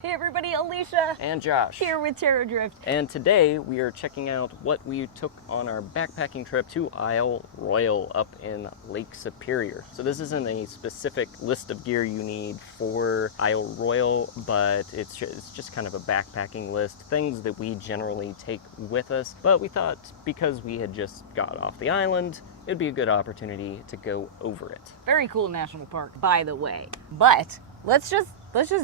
Hey everybody, Alisha and Josh here with Terradrift. And today we are checking out what we took on our backpacking trip to Isle Royale up in Lake Superior. So this isn't a specific list of gear you need for Isle Royale, but it's just kind of a backpacking list, things that we generally take with us. But we thought because we had just got off the island, it'd be a good opportunity to go over it. Very cool national park, by the way. But let's just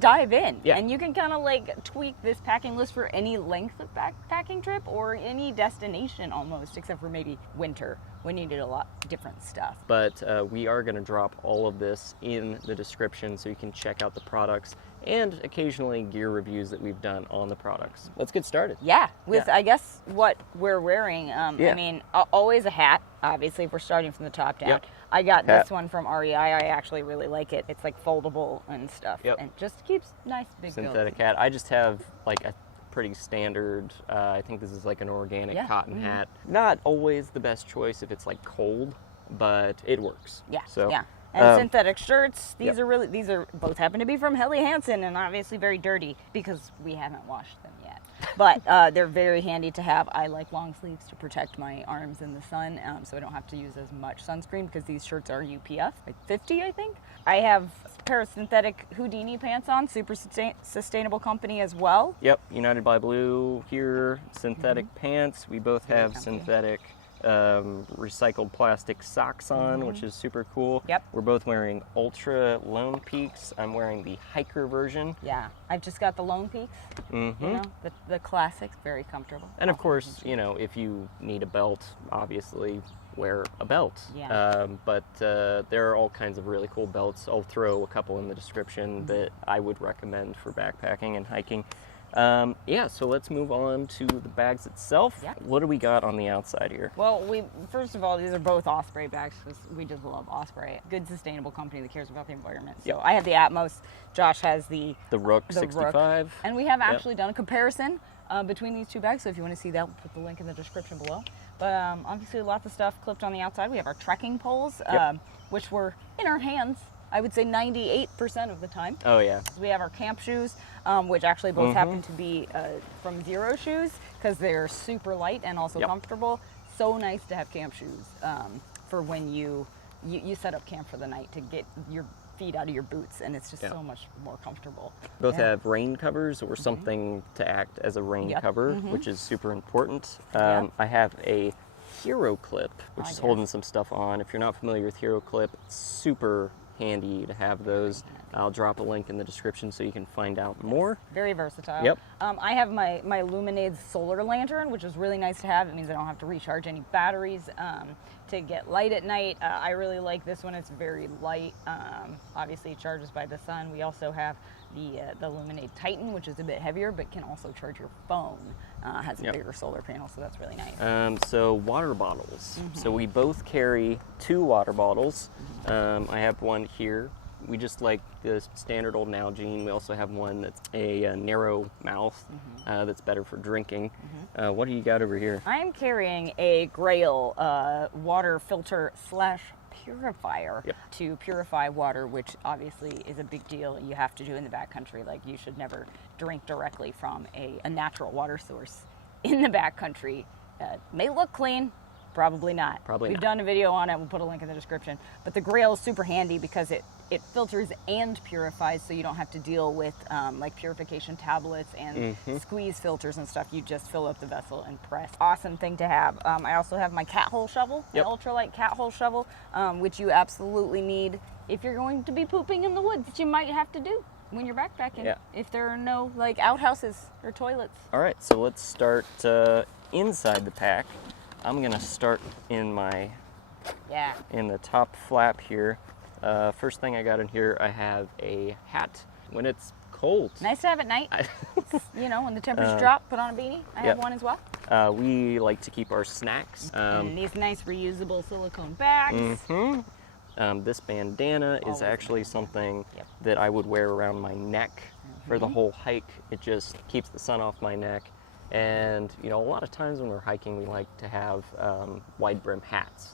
dive in. Yeah. And you can kind of like tweak this packing list for any length of backpacking trip or any destination almost, except for maybe winter when you need a lot different stuff. But we are going to drop all of this in the description so you can check out the products and occasionally gear reviews that we've done on the products. Let's get started. Yeah, with I guess what we're wearing. I mean, always a hat, obviously, if we're starting from the top down. Yep. I got this one from REI. I actually really like it. It's like foldable and stuff. Yep. And just keeps nice big Synthetic hat. I just have like a pretty standard, I think this is like an organic cotton hat. Not always the best choice if it's like cold, but it works. Yeah, so, yeah. And synthetic shirts, these Yep. these are both happen to be from Helly Hanson and obviously very dirty because we haven't washed them yet. But they're very handy to have. I like long sleeves to protect my arms in the sun, so I don't have to use as much sunscreen because these shirts are UPF, like 50 I think. I have a pair of synthetic Houdini pants on, super sustainable company as well. Yep, United by Blue here, synthetic pants. We both have synthetic recycled plastic socks on, which is super cool. Yep. We're both wearing Ultra Lone Peaks. I'm wearing the hiker version. Yeah, I've just got the Lone Peaks, you know, the classics, very comfortable. And of course, you know, if you need a belt, obviously wear a belt. Yeah. But there are all kinds of really cool belts. I'll throw a couple in the description that I would recommend for backpacking and hiking. So let's move on to the bags itself. Yeah. What do we got on the outside here? Well, first of all, these are both Osprey bags because we just love Osprey. Good sustainable company that cares about the environment. So I have the Atmos. Josh has the Rook 65. Rook. And we have actually done a comparison between these two bags. So if you want to see that, we'll put the link in the description below. But obviously lots of stuff clipped on the outside. We have our trekking poles, which were in our hands, I would say 98% of the time. Oh, yeah. So we have our camp shoes, which actually both happen to be from Zero Shoes because they're super light and also comfortable. So nice to have camp shoes for when you set up camp for the night to get your feet out of your boots, and it's just so much more comfortable. Both have rain covers or something to act as a rain cover, which is super important. I have a Hero Clip, which is holding some stuff on. If you're not familiar with Hero Clip, it's super handy to have those. I'll drop a link in the description so you can find out more. Very versatile. Yep. I have my Luminade solar lantern, which is really nice to have. It means I don't have to recharge any batteries to get light at night. I really like this one. It's very light. Obviously, it charges by the sun. We also have the Luminade Titan, which is a bit heavier, but can also charge your phone. Has a bigger solar panel, so that's really nice. So water bottles. So we both carry 2 water bottles. I have one here. We just like the standard old Nalgene. We also have one that's a narrow mouth that's better for drinking. What do you got over here? I'm carrying a Grail water filter / purifier to purify water, which obviously is a big deal you have to do in the backcountry. Like, you should never drink directly from a natural water source in the backcountry. May look clean, probably not. We've done a video on it. We'll put a link in the description. But the Grail is super handy because it filters and purifies, so you don't have to deal with like purification tablets and squeeze filters and stuff. You just fill up the vessel and press. Awesome thing to have. I also have my cat hole shovel, an ultralight cat hole shovel, which you absolutely need if you're going to be pooping in the woods, that you might have to do when you're backpacking, if there are no like outhouses or toilets. All right, so let's start inside the pack. I'm gonna start in my in the top flap here. First thing I got in here, I have a hat when it's cold. Nice to have at night. You know, when the temperatures drop, put on a beanie. I have one as well. We like to keep our snacks. And these nice reusable silicone bags. This bandana is actually something that I would wear around my neck for the whole hike. It just keeps the sun off my neck. And, you know, a lot of times when we're hiking, we like to have wide brim hats.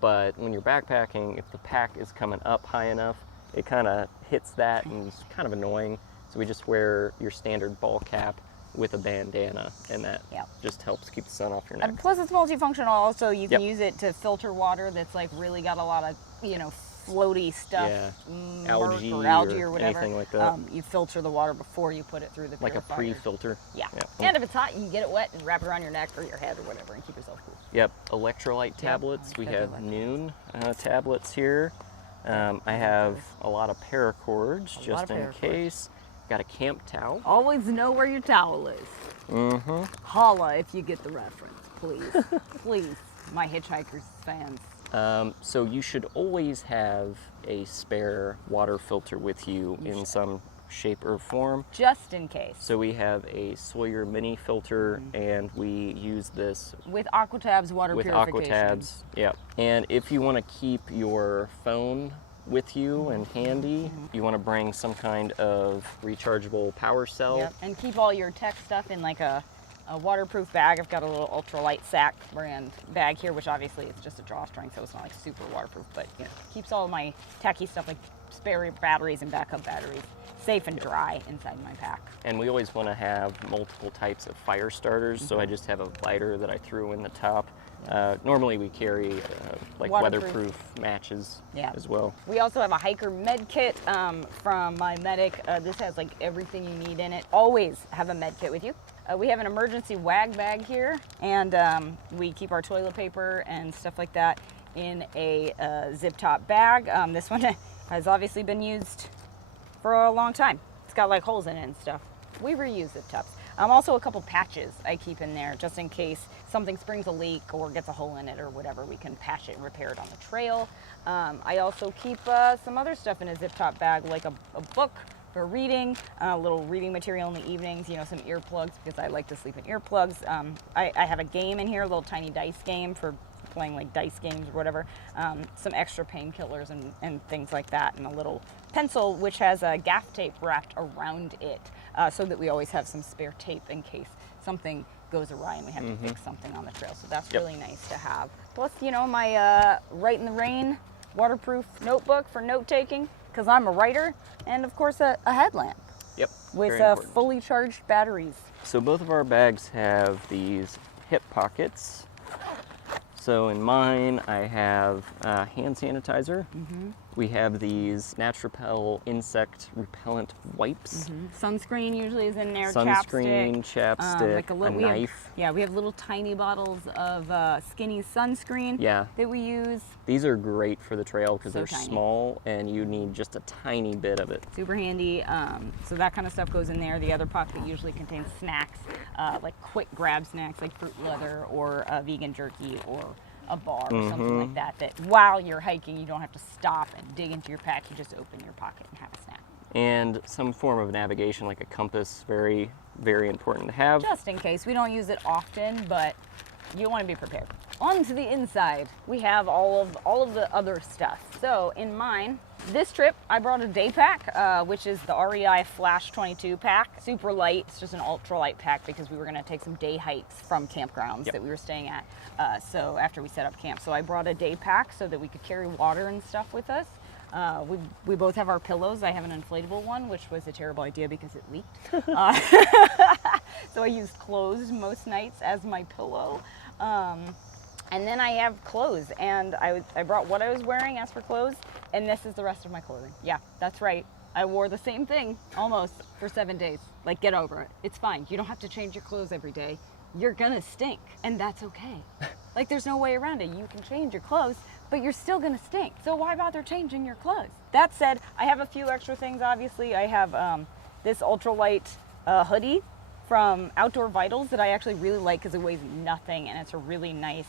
But when you're backpacking, if the pack is coming up high enough, it kind of hits that and it's kind of annoying. So we just wear your standard ball cap with a bandana, and that Yep. just helps keep the sun off your neck. And plus it's multifunctional also. You can Yep. use it to filter water that's like really got a lot of, you know, floaty stuff, Yeah. algae or whatever. anything like that. You filter the water before you put it through the Like a purifier. pre-filter. Yeah. Yep. And if it's hot, you can get it wet and wrap it around your neck or your head or whatever and keep yourself cool. Yep, electrolyte tablets. We have electrolyte. noon tablets here. I have a lot of paracords lot just of in paracord. case. Got a camp towel. Always know where your towel is. Mm-hmm. Holla if you get the reference, please. Please, my Hitchhikers fans. So you should always have a spare water filter with you in some shape or form. Just in case. So we have a Sawyer mini filter, and we use this With Aquatabs water with purification. Aquatabs. Yep. And if you want to keep your phone with you and handy, you want to bring some kind of rechargeable power cell. Yep. And keep all your tech stuff in like a waterproof bag. I've got a little ultralight sack brand bag here, which obviously it's just a drawstring, so it's not like super waterproof, but you know, keeps all my tacky stuff like spare batteries and backup batteries safe and dry inside my pack. And we always want to have multiple types of fire starters, so I just have a lighter that I threw in the top. Normally we carry like weatherproof matches as well. We also have a hiker med kit from my medic. This has like everything you need in it. Always have a med kit with you. We have an emergency wag bag here, and we keep our toilet paper and stuff like that in a zip top bag. This one has obviously been used for a long time. It's got like holes in it and stuff. We reuse zip tops. Also a couple patches I keep in there just in case something springs a leak or gets a hole in it or whatever. We can patch it and repair it on the trail. I also keep some other stuff in a zip top bag, like a book for reading, a little reading material in the evenings, you know, some earplugs because I like to sleep in earplugs. I have a game in here, a little tiny dice game for playing like dice games or whatever, some extra painkillers and things like that, and a little pencil which has a gaff tape wrapped around it so that we always have some spare tape in case something goes awry and we have to fix something on the trail. So that's really nice to have. Plus, you know, my Write in the Rain waterproof notebook for note taking because I'm a writer, and of course a headlamp Yep. with fully charged batteries. So both of our bags have these hip pockets. So in mine, I have hand sanitizer. We have these Natrapel insect repellent wipes. Sunscreen usually is in there. Sunscreen, chapstick, like a knife. We have little tiny bottles of Skinny sunscreen that we use. These are great for the trail because So they're tiny. small and you need just a tiny bit of it. Super handy. So that kind of stuff goes in there. The other pocket usually contains snacks, like quick grab snacks like fruit leather or vegan jerky or a bar or something like that, that while you're hiking you don't have to stop and dig into your pack, you just open your pocket and have a snack. And some form of navigation like a compass, very, very important to have. Just in case. We don't use it often, but you want to be prepared. On to the inside, we have all of the other stuff. So in mine, this trip I brought a day pack, which is the REI Flash 22 pack. Super light. It's just an ultralight pack because we were going to take some day hikes from campgrounds that we were staying at. So after we set up camp, so I brought a day pack so that we could carry water and stuff with us. We both have our pillows. I have an inflatable one, which was a terrible idea because it leaked. So I used clothes most nights as my pillow. And then I have clothes, and I brought what I was wearing as for clothes, and this is the rest of my clothing. Yeah, that's right. I wore the same thing almost for 7 days. Like, get over it. It's fine. You don't have to change your clothes every day. You're gonna stink, and that's okay. Like, there's no way around it. You can change your clothes, but you're still gonna stink. So why bother changing your clothes? That said, I have a few extra things, obviously. I have this ultralight hoodie from Outdoor Vitals that I actually really like because it weighs nothing, and it's a really nice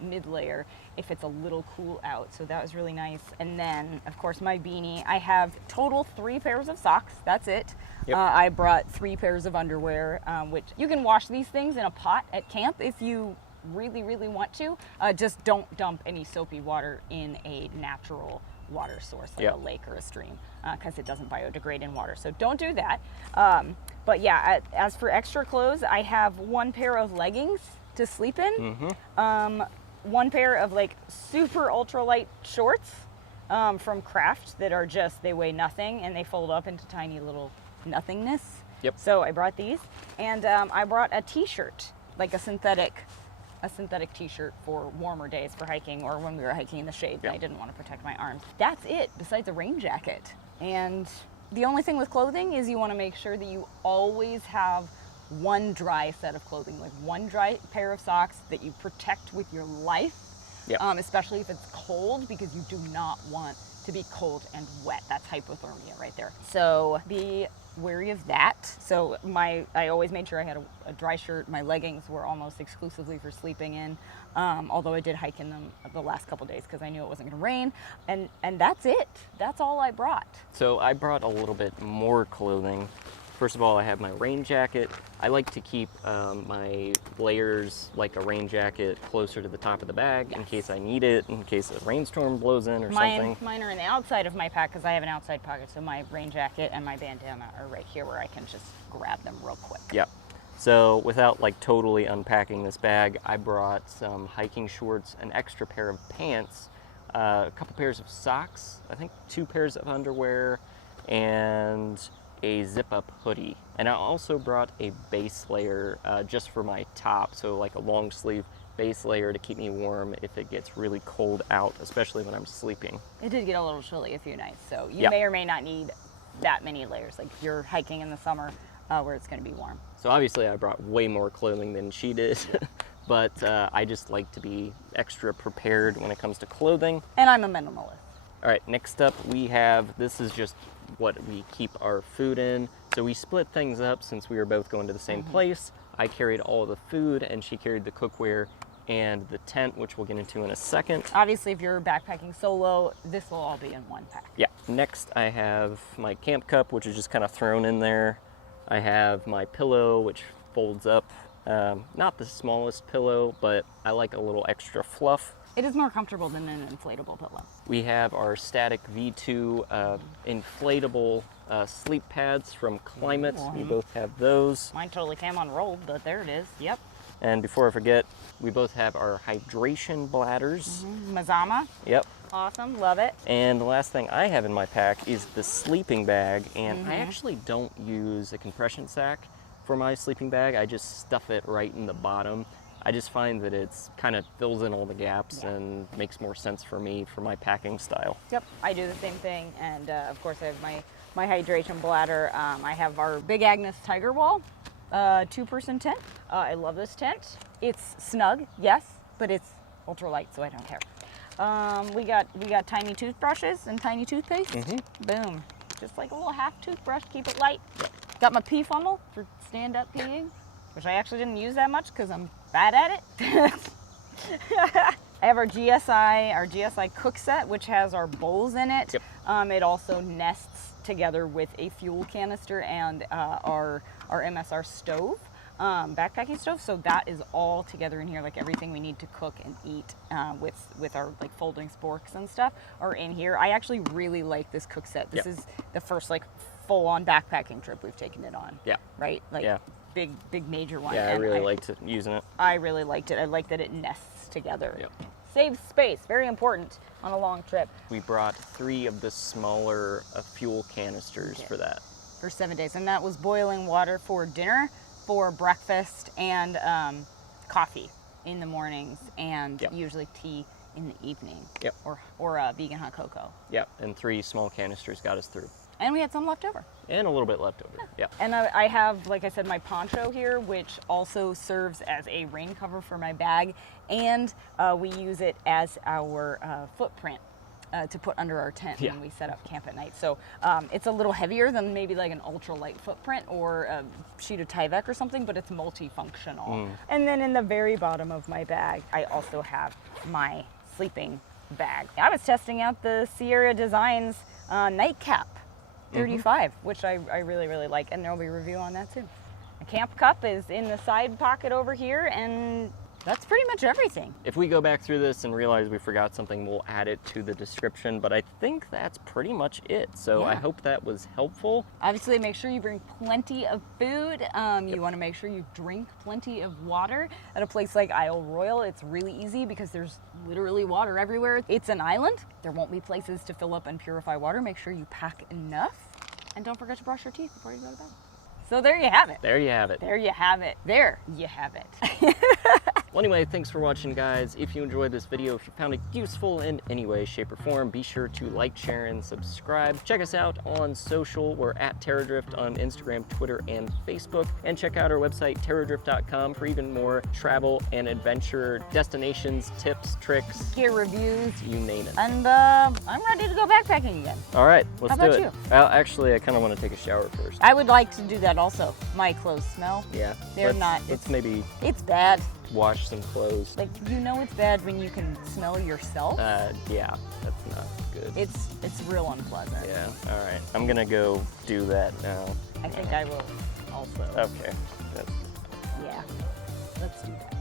mid-layer if it's a little cool out. So that was really nice. And then, of course, my beanie. I have total 3 pairs of socks. That's it. Yep. I brought 3 pairs of underwear, which you can wash these things in a pot at camp if you really, really want to. Just don't dump any soapy water in a natural water source like a lake or a stream because it doesn't biodegrade in water. So don't do that. But yeah, as for extra clothes, I have 1 pair of leggings to sleep in, 1 pair of like super ultralight shorts from Kraft that are just, they weigh nothing and they fold up into tiny little nothingness. Yep. So I brought these, and I brought a t-shirt, like a synthetic t-shirt for warmer days for hiking, or when we were hiking in the shade. Yep. I didn't want to protect my arms. That's it, besides a rain jacket. And the only thing with clothing is you want to make sure that you always have one dry set of clothing, like one dry pair of socks that you protect with your life. Yep. Especially if it's cold, because you do not want to be cold and wet. That's hypothermia right there. So be wary of that. So I always made sure I had a dry shirt. My leggings were almost exclusively for sleeping in, although I did hike in them the last couple days because I knew it wasn't going to rain. And that's it. That's all I brought. So I brought a little bit more clothing. First of all, I have my rain jacket. I like to keep my layers, like a rain jacket, closer to the top of the bag in case I need it, in case a rainstorm blows in or something. Mine are in the outside of my pack because I have an outside pocket, so my rain jacket and my bandana are right here where I can just grab them real quick. Yep. So without like totally unpacking this bag, I brought some hiking shorts, an extra pair of pants, a couple pairs of socks, I think 2 pairs of underwear, and a zip-up hoodie. And I also brought a base layer just for my top, so like a long sleeve base layer to keep me warm if it gets really cold out, especially when I'm sleeping. It did get a little chilly a few nights, so you Yep. may or may not need that many layers. Like you're hiking in the summer where it's going to be warm. So obviously I brought way more clothing than she did, but I just like to be extra prepared when it comes to clothing. And I'm a minimalist. All right, next up we have, this is just what we keep our food in. So we split things up since we were both going to the same place. I carried all the food and she carried the cookware and the tent, which we'll get into in a second. Obviously, if you're backpacking solo, this will all be in one pack. Yeah, next I have my camp cup, which is just kind of thrown in there. I have my pillow, which folds up. Not the smallest pillow, but I like a little extra fluff. It is more comfortable than an inflatable pillow. We have our Static V2 inflatable sleep pads from Klymit. We both have those. Mine totally came unrolled, but there it is. Yep. And before I forget, we both have our hydration bladders. Mazama. Yep. Awesome. Love it. And the last thing I have in my pack is the sleeping bag. And I actually don't use a compression sack for my sleeping bag. I just stuff it right in the bottom. I just find that it's kind of fills in all the gaps and makes more sense for me for my packing style. Yep, I do the same thing. And of course, I have my hydration bladder. I have our Big Agnes Tiger Wall 2-person tent. I love this tent. It's snug, yes, but it's ultralight, so I don't care. We got tiny toothbrushes and tiny toothpaste. Boom, just like a little half toothbrush. Keep it light. Got my pee funnel for stand-up peeing, which I actually didn't use that much because I'm bad at it. I have our GSI Cookset, which has our bowls in it. Yep. It also nests together with a fuel canister and our MSR stove, backpacking stove. So that is all together in here, like everything we need to cook and eat with our like folding sporks and stuff are in here. I actually really like this Cookset. This is the first like full-on backpacking trip we've taken it on. Yeah. Right? Like big major one. Yeah, and I really liked using it. I really liked it. I like that it nests together. Yep. Saves space, very important on a long trip. We brought 3 of the smaller fuel canisters for that. For 7 days, and that was boiling water for dinner, for breakfast, and coffee in the mornings, and usually tea in the evening. Yep. Or vegan hot cocoa. Yep, and 3 small canisters got us through. And we had some left over. And a little bit left over. Yeah. And I have, like I said, my poncho here, which also serves as a rain cover for my bag, and we use it as our footprint to put under our tent when we set up camp at night. So it's a little heavier than maybe like an ultralight footprint or a sheet of Tyvek or something, but it's multifunctional. And then in the very bottom of my bag, I also have my sleeping bag. I was testing out the Sierra Designs nightcap 35, which I really, really like, and there'll be a review on that too. A camp cup is in the side pocket over here, and that's pretty much everything. If we go back through this and realize we forgot something, we'll add it to the description, but I think that's pretty much it. So I hope that was helpful. Obviously, make sure you bring plenty of food. You want to make sure you drink plenty of water. At a place like Isle Royale, it's really easy because there's literally water everywhere. It's an island. There won't be places to fill up and purify water. Make sure you pack enough. And don't forget to brush your teeth before you go to bed. So there you have it. There you have it. There you have it. There you have it. Well, anyway, thanks for watching, guys. If you enjoyed this video, if you found it useful in any way, shape, or form, be sure to like, share, and subscribe. Check us out on social. We're at Terradrift on Instagram, Twitter, and Facebook. And check out our website, terradrift.com, for even more travel and adventure destinations, tips, tricks, Gear reviews. you name it. And I'm ready to go backpacking again. All right, let's How do about it. you? Well, actually, I kind of want to take a shower first. I would like to do that also. My clothes smell. Yeah. They're not. Let's maybe It's bad. wash some clothes. Like, you know it's bad when you can smell yourself. Yeah, that's not good. It's real unpleasant. Yeah, all right. I'm gonna go do that now. I think I will also. Okay. Yeah. Let's do that.